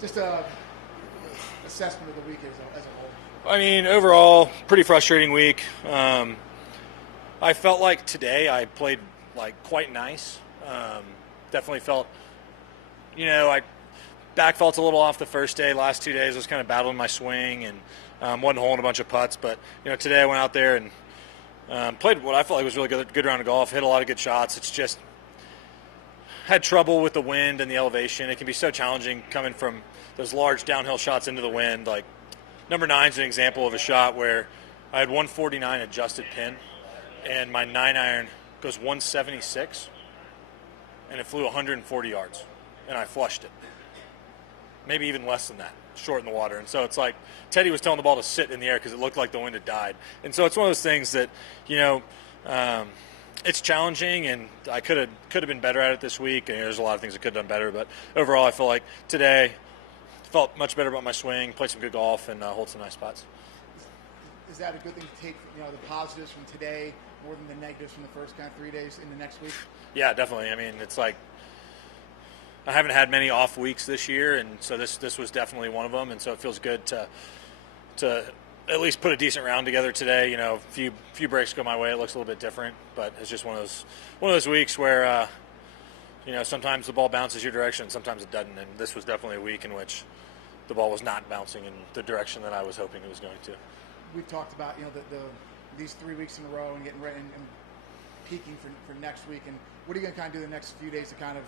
Just a assessment of the week as a whole. I mean, overall, pretty frustrating week. I felt like today I played like quite nice. Definitely felt, I back felt a little off the first day. Last 2 days I was kind of battling my swing and wasn't holding a bunch of putts. But today I went out there and played what I felt like was really good round of golf. Hit a lot of good shots. It's just had trouble with the wind and the elevation. It can be so challenging coming from those large downhill shots into the wind. Like number 9 is an example of a shot where I had 149 adjusted pin, and my 9-iron goes 176, and it flew 140 yards, and I flushed it. Maybe even less than that, short in the water. And so it's like Teddy was telling the ball to sit in the air because it looked like the wind had died. And so it's one of those things that, it's challenging, and I could have been better at it this week. And there's a lot of things I could have done better, but overall I feel like today felt much better about my swing, played some good golf, and hold some nice spots. Is that a good thing to take, the positives from today more than the negatives from the first kind of 3 days in the next week? Yeah, definitely. I mean, it's like I haven't had many off weeks this year, and so this was definitely one of them. And so it feels good to at least put a decent round together today. A few breaks go my way, it looks a little bit different, but it's just one of those weeks where sometimes the ball bounces your direction, sometimes it doesn't. And this was definitely a week in which the ball was not bouncing in the direction that I was hoping it was going to. We've talked about these 3 weeks in a row and getting ready and peaking for next week. And what are you going to kind of do the next few days to kind of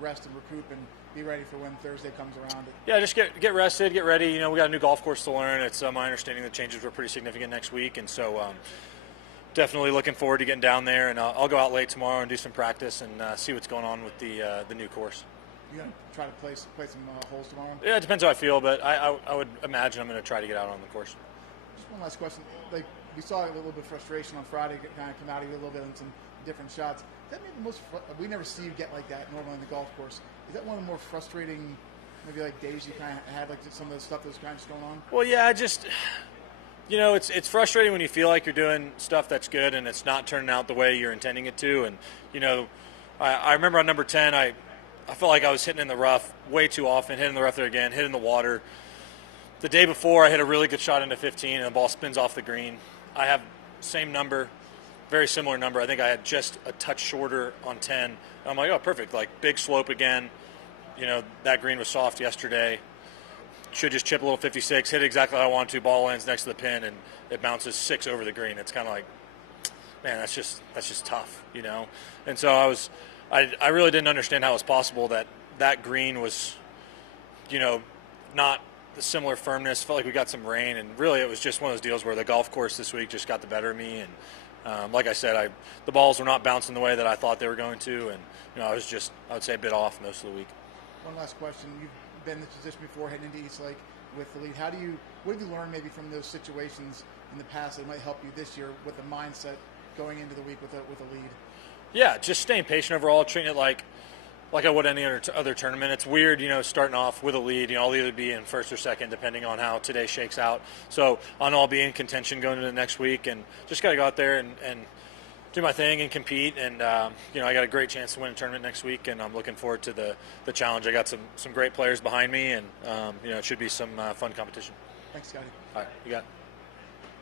rest and recoup and be ready for when Thursday comes around? Yeah, just get rested, get ready. We got a new golf course to learn. It's my understanding the changes were pretty significant next week, and so definitely looking forward to getting down there. And I'll go out late tomorrow and do some practice and see what's going on with the new course. You going to try to play some holes tomorrow? Yeah, it depends how I feel, but I would imagine I'm going to try to get out on the course. Just one last question. Like, we saw a little bit of frustration on Friday, kind of come out of you a little bit on some different shots. That made the most. We never see you get like that normally on the golf course. Is that one of the more frustrating, maybe like days you kind of had, like some of the stuff that was kind of just going on? Well, yeah, it's frustrating when you feel like you're doing stuff that's good and it's not turning out the way you're intending it to. And I remember on number 10, I felt like I was hitting in the rough way too often, hitting the rough there again, hitting the water. The day before, I hit a really good shot into 15, and the ball spins off the green. I have same number, very similar number. I think I had just a touch shorter on 10. And I'm like, oh, perfect. Like, big slope again. That green was soft yesterday. Should just chip a little 56, hit exactly how I wanted to. Ball lands next to the pin, and it bounces 6 over the green. It's kind of like, man, that's just tough, And so I really didn't understand how it was possible that green was, not the similar firmness. Felt like we got some rain, and really it was just one of those deals where the golf course this week just got the better of me. And like I said, the balls were not bouncing the way that I thought they were going to, and I would say a bit off most of the week. One last question: you've been in this position before, heading into East Lake with the lead. What have you learned maybe from those situations in the past that might help you this year with the mindset going into the week with a lead? Yeah, just staying patient overall, treating it like I would any other tournament. It's weird, starting off with a lead. I'll either be in first or second depending on how today shakes out. So I'll be in contention going into the next week, and just got to go out there and do my thing and compete. And I got a great chance to win a tournament next week, and I'm looking forward to the challenge. I got some great players behind me, and it should be some fun competition. Thanks, Scotty. All right, you got it.